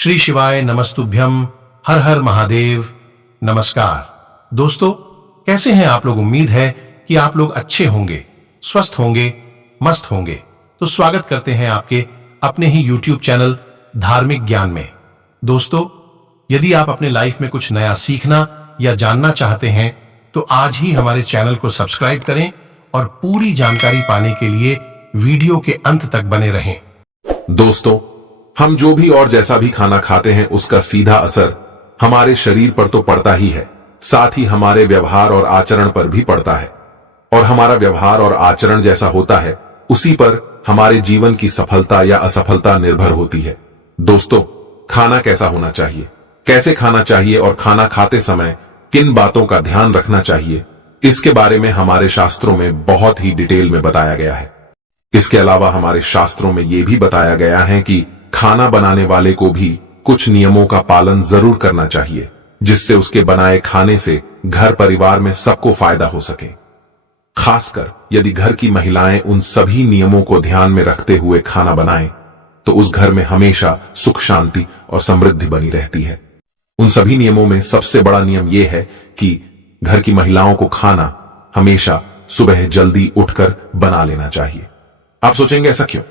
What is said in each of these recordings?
श्री शिवाय नमस्तुभ्यम। हर हर महादेव। नमस्कार दोस्तों, कैसे हैं आप लोग। उम्मीद है कि आप लोग अच्छे होंगे, स्वस्थ होंगे, मस्त होंगे। तो स्वागत करते हैं आपके अपने ही YouTube चैनल धार्मिक ज्ञान में। दोस्तों, यदि आप अपने लाइफ में कुछ नया सीखना या जानना चाहते हैं तो आज ही हमारे चैनल को सब्सक्राइब करें और पूरी जानकारी पाने के लिए वीडियो के अंत तक बने रहें। दोस्तों, हम जो भी और जैसा भी खाना खाते हैं उसका सीधा असर हमारे शरीर पर तो पड़ता ही है, साथ ही हमारे व्यवहार और आचरण पर भी पड़ता है। और हमारा व्यवहार और आचरण जैसा होता है उसी पर हमारे जीवन की सफलता या असफलता निर्भर होती है। दोस्तों, खाना कैसा होना चाहिए, कैसे खाना चाहिए और खाना खाते समय किन बातों का ध्यान रखना चाहिए, इसके बारे में हमारे शास्त्रों में बहुत ही डिटेल में बताया गया है। इसके अलावा हमारे शास्त्रों में यह भी बताया गया है कि खाना बनाने वाले को भी कुछ नियमों का पालन जरूर करना चाहिए, जिससे उसके बनाए खाने से घर परिवार में सबको फायदा हो सके। खासकर यदि घर की महिलाएं उन सभी नियमों को ध्यान में रखते हुए खाना बनाएं, तो उस घर में हमेशा सुख, शांति और समृद्धि बनी रहती है। उन सभी नियमों में सबसे बड़ा नियम यह है कि घर की महिलाओं को खाना हमेशा सुबह जल्दी उठकर बना लेना चाहिए। आप सोचेंगे ऐसा क्यों?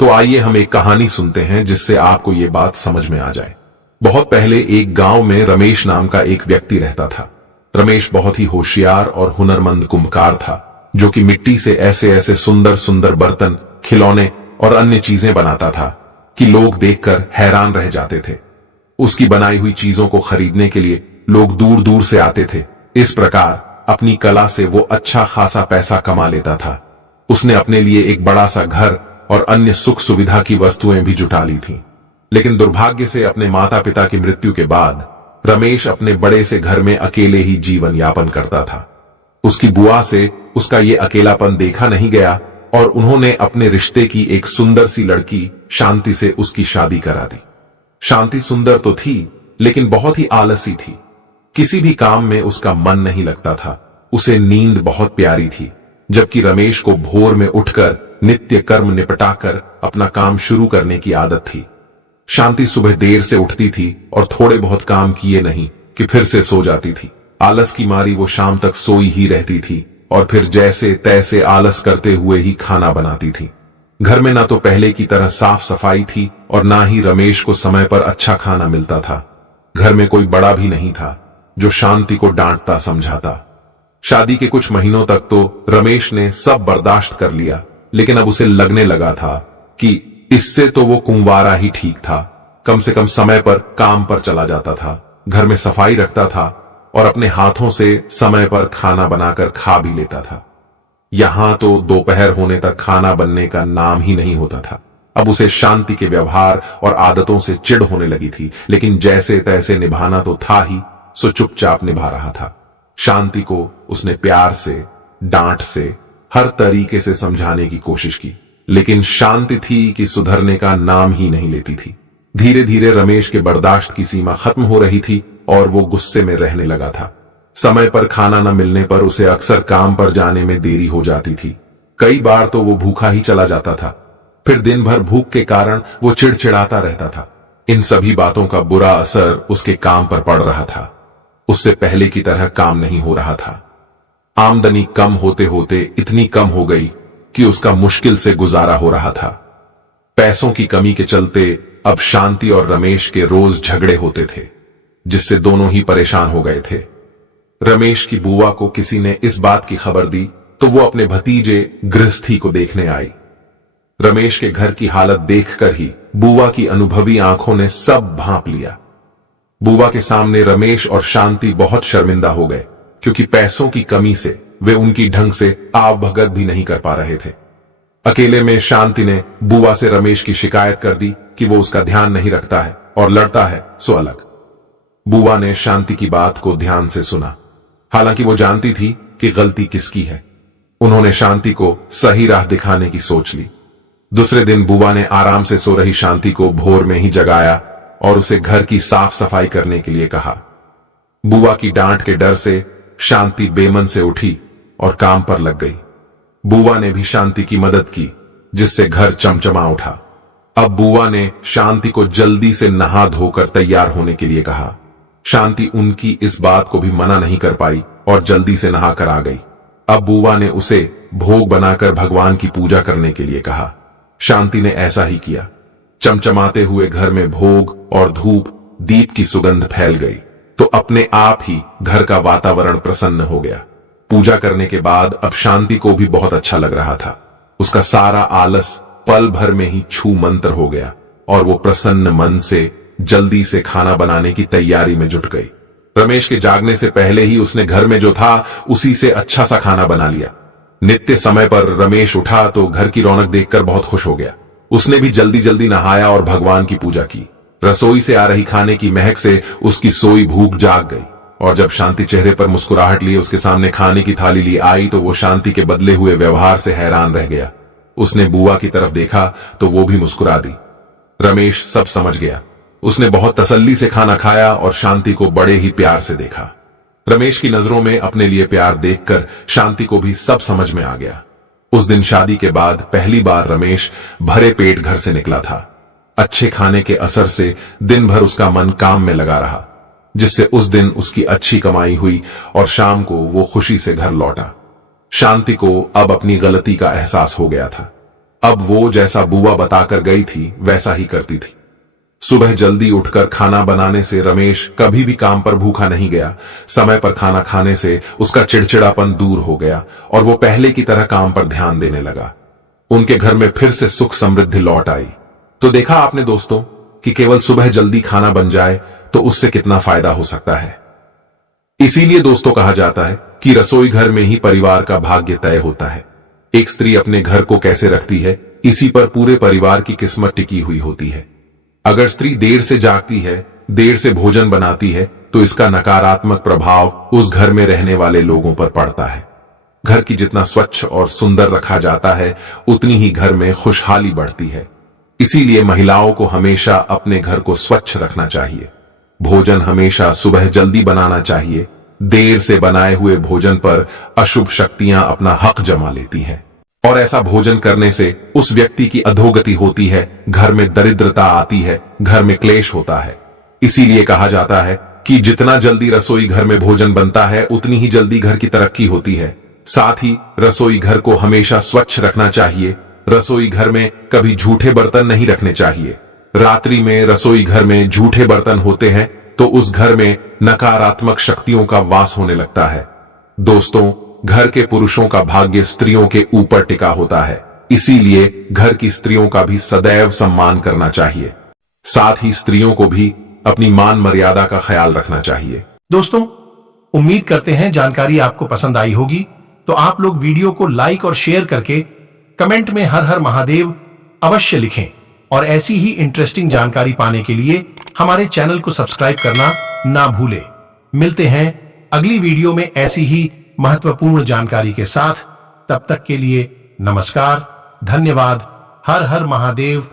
तो आइए हम एक कहानी सुनते हैं जिससे आपको यह बात समझ में आ जाए। बहुत पहले एक गांव में रमेश नाम का एक व्यक्ति रहता था। रमेश बहुत ही होशियार और हुनरमंद कुम्भकार था, जो कि मिट्टी से ऐसे ऐसे सुंदर सुंदर बर्तन, खिलौने और अन्य चीजें बनाता था कि लोग देखकर हैरान रह जाते थे। उसकी बनाई हुई चीजों को खरीदने के लिए लोग दूर दूर से आते थे। इस प्रकार अपनी कला से वो अच्छा खासा पैसा कमा लेता था। उसने अपने लिए एक बड़ा सा घर और अन्य सुख सुविधा की वस्तुएं भी जुटा ली थीं। लेकिन दुर्भाग्य से अपने माता पिता की मृत्यु के बाद रमेश अपने बड़े से घर में अकेले ही जीवन यापन करता था। उसकी बुआ से उसका ये अकेलापन देखा नहीं गया और उन्होंने अपने रिश्ते की एक सुंदर सी लड़की शांति से उसकी शादी करा दी। शांति सुंदर तो थी, लेकिन बहुत ही आलसी थी। किसी भी काम में उसका मन नहीं लगता था। उसे नींद बहुत प्यारी थी, जबकि रमेश को भोर में उठकर नित्य कर्म निपटाकर अपना काम शुरू करने की आदत थी। शांति सुबह देर से उठती थी और थोड़े बहुत काम किए नहीं कि फिर से सो जाती थी। आलस की मारी वो शाम तक सोई ही रहती थी और फिर जैसे तैसे आलस करते हुए ही खाना बनाती थी। घर में ना तो पहले की तरह साफ सफाई थी और ना ही रमेश को समय पर अच्छा खाना मिलता था। घर में कोई बड़ा भी नहीं था जो शांति को डांटता समझाता। शादी के कुछ महीनों तक तो रमेश ने सब बर्दाश्त कर लिया, लेकिन अब उसे लगने लगा था कि इससे तो वो कुंवारा ही ठीक था। कम से कम समय पर काम पर चला जाता था, घर में सफाई रखता था और अपने हाथों से समय पर खाना बनाकर खा भी लेता था। यहां तो दोपहर होने तक खाना बनने का नाम ही नहीं होता था। अब उसे शांति के व्यवहार और आदतों से चिढ़ होने लगी थी, लेकिन जैसे तैसे निभाना तो था ही, सो चुपचाप निभा रहा था। शांति को उसने प्यार से, डांट से, हर तरीके से समझाने की कोशिश की, लेकिन शांति थी कि सुधरने का नाम ही नहीं लेती थी। धीरे धीरे रमेश के बर्दाश्त की सीमा खत्म हो रही थी और वो गुस्से में रहने लगा था। समय पर खाना न मिलने पर उसे अक्सर काम पर जाने में देरी हो जाती थी। कई बार तो वो भूखा ही चला जाता था। फिर दिन भर भूख के कारण वो चिड़चिड़ाता रहता था। इन सभी बातों का बुरा असर उसके काम पर पड़ रहा था। उससे पहले की तरह काम नहीं हो रहा था। आमदनी कम होते होते इतनी कम हो गई कि उसका मुश्किल से गुजारा हो रहा था। पैसों की कमी के चलते अब शांति और रमेश के रोज झगड़े होते थे, जिससे दोनों ही परेशान हो गए थे। रमेश की बुआ को किसी ने इस बात की खबर दी तो वो अपने भतीजे गृहस्थी को देखने आई। रमेश के घर की हालत देखकर ही बुआ की अनुभवी आंखों ने सब भांप लिया। बुआ के सामने रमेश और शांति बहुत शर्मिंदा हो गए, क्योंकि पैसों की कमी से वे उनकी ढंग से आवभगत भी नहीं कर पा रहे थे। अकेले में शांति ने बुआ से रमेश की शिकायत कर दी कि वो उसका ध्यान नहीं रखता है और लड़ता है सो अलग। बुआ ने शांति की बात को ध्यान से सुना, हालांकि वो जानती थी कि गलती किसकी है। उन्होंने शांति को सही राह दिखाने की सोच ली। दूसरे दिन बुआ ने आराम से सो रही शांति को भोर में ही जगाया और उसे घर की साफ सफाई करने के लिए कहा। बुआ की डांट के डर से शांति बेमन से उठी और काम पर लग गई। बुआ ने भी शांति की मदद की, जिससे घर चमचमा उठा। अब बुआ ने शांति को जल्दी से नहा धोकर तैयार होने के लिए कहा। शांति उनकी इस बात को भी मना नहीं कर पाई और जल्दी से नहाकर आ गई। अब बुआ ने उसे भोग बनाकर भगवान की पूजा करने के लिए कहा। शांति ने ऐसा ही किया। चमचमाते हुए घर में भोग और धूप दीप की सुगंध फैल गई तो अपने आप ही घर का वातावरण प्रसन्न हो गया। पूजा करने के बाद अब शांति को भी बहुत अच्छा लग रहा था। उसका सारा आलस पल भर में ही छू मंतर हो गया और वो प्रसन्न मन से जल्दी से खाना बनाने की तैयारी में जुट गई। रमेश के जागने से पहले ही उसने घर में जो था उसी से अच्छा सा खाना बना लिया। नित्य समय पर रमेश उठा तो घर की रौनक देखकर बहुत खुश हो गया। उसने भी जल्दी जल्दी नहाया और भगवान की पूजा की। रसोई से आ रही खाने की महक से उसकी सोई भूख जाग गई और जब शांति चेहरे पर मुस्कुराहट लिए उसके सामने खाने की थाली ली आई तो वो शांति के बदले हुए व्यवहार से हैरान रह गया। उसने बुआ की तरफ देखा तो वो भी मुस्कुरा दी। रमेश सब समझ गया। उसने बहुत तसल्ली से खाना खाया और शांति को बड़े ही प्यार से देखा। रमेश की नजरों में अपने लिए प्यार देखकर शांति को भी सब समझ में आ गया। उस दिन शादी के बाद पहली बार रमेश भरे पेट घर से निकला था। अच्छे खाने के असर से दिन भर उसका मन काम में लगा रहा, जिससे उस दिन उसकी अच्छी कमाई हुई और शाम को वो खुशी से घर लौटा। शांति को अब अपनी गलती का एहसास हो गया था। अब वो जैसा बुआ बताकर गई थी वैसा ही करती थी। सुबह जल्दी उठकर खाना बनाने से रमेश कभी भी काम पर भूखा नहीं गया। समय पर खाना खाने से उसका चिड़चिड़ापन दूर हो गया और वो पहले की तरह काम पर ध्यान देने लगा। उनके घर में फिर से सुख समृद्धि लौट आई। तो देखा आपने दोस्तों कि केवल सुबह जल्दी खाना बन जाए तो उससे कितना फायदा हो सकता है। इसीलिए दोस्तों कहा जाता है कि रसोई घर में ही परिवार का भाग्य तय होता है। एक स्त्री अपने घर को कैसे रखती है इसी पर पूरे परिवार की किस्मत टिकी हुई होती है। अगर स्त्री देर से जागती है, देर से भोजन बनाती है तो इसका नकारात्मक प्रभाव उस घर में रहने वाले लोगों पर पड़ता है। घर की जितना स्वच्छ और सुंदर रखा जाता है उतनी ही घर में खुशहाली बढ़ती है। इसीलिए महिलाओं को हमेशा अपने घर को स्वच्छ रखना चाहिए। भोजन हमेशा सुबह जल्दी बनाना चाहिए। देर से बनाए हुए भोजन पर अशुभ शक्तियां अपना हक जमा लेती हैं और ऐसा भोजन करने से उस व्यक्ति की अधोगति होती है, घर में दरिद्रता आती है, घर में क्लेश होता है। इसीलिए कहा जाता है कि जितना जल्दी रसोई घर में भोजन बनता है उतनी ही जल्दी घर की तरक्की होती है। साथ ही रसोई घर को हमेशा स्वच्छ रखना चाहिए। रसोई घर में कभी झूठे बर्तन नहीं रखने चाहिए। रात्रि में रसोई घर में झूठे बर्तन होते हैं तो उस घर में नकारात्मक शक्तियों का वास होने लगता है। दोस्तों, घर के पुरुषों का भाग्य स्त्रियों के ऊपर टिका होता है। इसीलिए घर की स्त्रियों का भी सदैव सम्मान करना चाहिए। साथ ही स्त्रियों को भी अपनी मान मर्यादा का ख्याल रखना चाहिए। दोस्तों, उम्मीद करते हैं जानकारी आपको पसंद आई होगी। तो आप लोग वीडियो को लाइक और शेयर करके कमेंट में हर हर महादेव अवश्य लिखें और ऐसी ही इंटरेस्टिंग जानकारी पाने के लिए हमारे चैनल को सब्सक्राइब करना ना भूलें। मिलते हैं अगली वीडियो में ऐसी ही महत्वपूर्ण जानकारी के साथ। तब तक के लिए नमस्कार, धन्यवाद, हर हर महादेव।